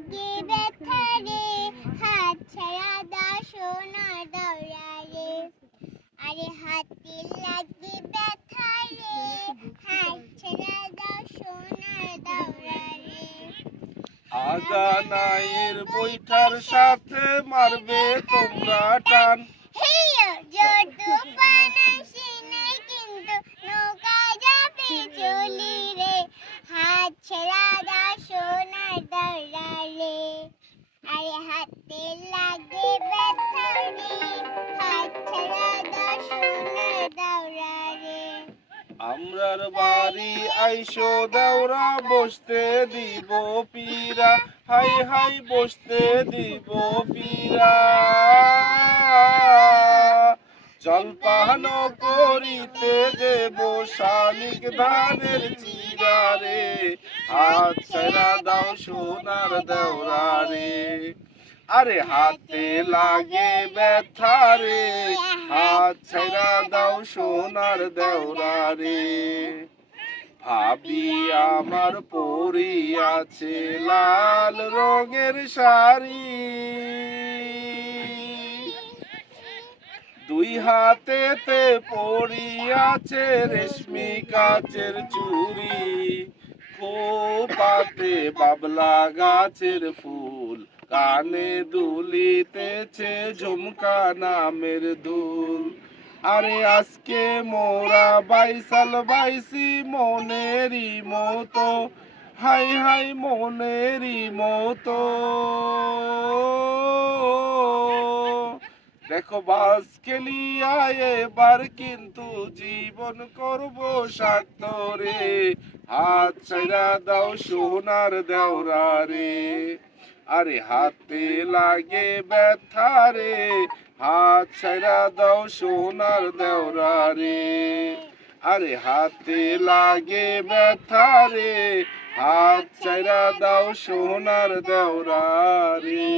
লাগে ব্যথা রে হাত ছাড়া দাও সোনার দৌড়া রে। আরে হাতে লাগে ব্যথা রে হাত ছাড়া দাও সোনার দৌড়া রে। বৈঠার সাথে মারবে তোমরা টান। হেইয়ো জোর তুফান আসে নাই কিন্তু নৌকা যাবে চলি রে। হাত ছেড়া দাও সোনার দৌড়া হাতে আমরার বাড়ি আইসো, দেওরা বসতে দিব পীরা। হাই হাই, বসতে দিব পীরা। জলপান করিতে দেব শালিক ধানের চিরা রে হাত ছেড়া দাও সোনার দেওরা রে আরে হাতে লাগে ব্যথা রে। হাত ছেড়া দাও সোনার দেওরা রে। ভাবি, আমার পরি আছে লাল রঙের শাড়ি। দুই হাতেতে পরি আছে রেশমি কাচের চুড়ি। খোপাতে বাবলা গাছের ফুল, কানে দুলিতেছে ঝুমকা নামের দুল। আরে আজকে মোরা বাইসাল বাইসি মনেরই মতো, হাই হাই মনেরই মতো। দেখো বাস খেলিয়া এবার কিন্তু জীবন করব সাক্ত রে হাত ছাইরা দাও সোনার দেওরা রে আরে হাতে লাগে ব্যথা রে। হাত ছাইরা দাও সোনার দেওরা রে আরে হাতে লাগে ব্যথা রে। হাত ছাইরা দাও সোনার দেওরা রে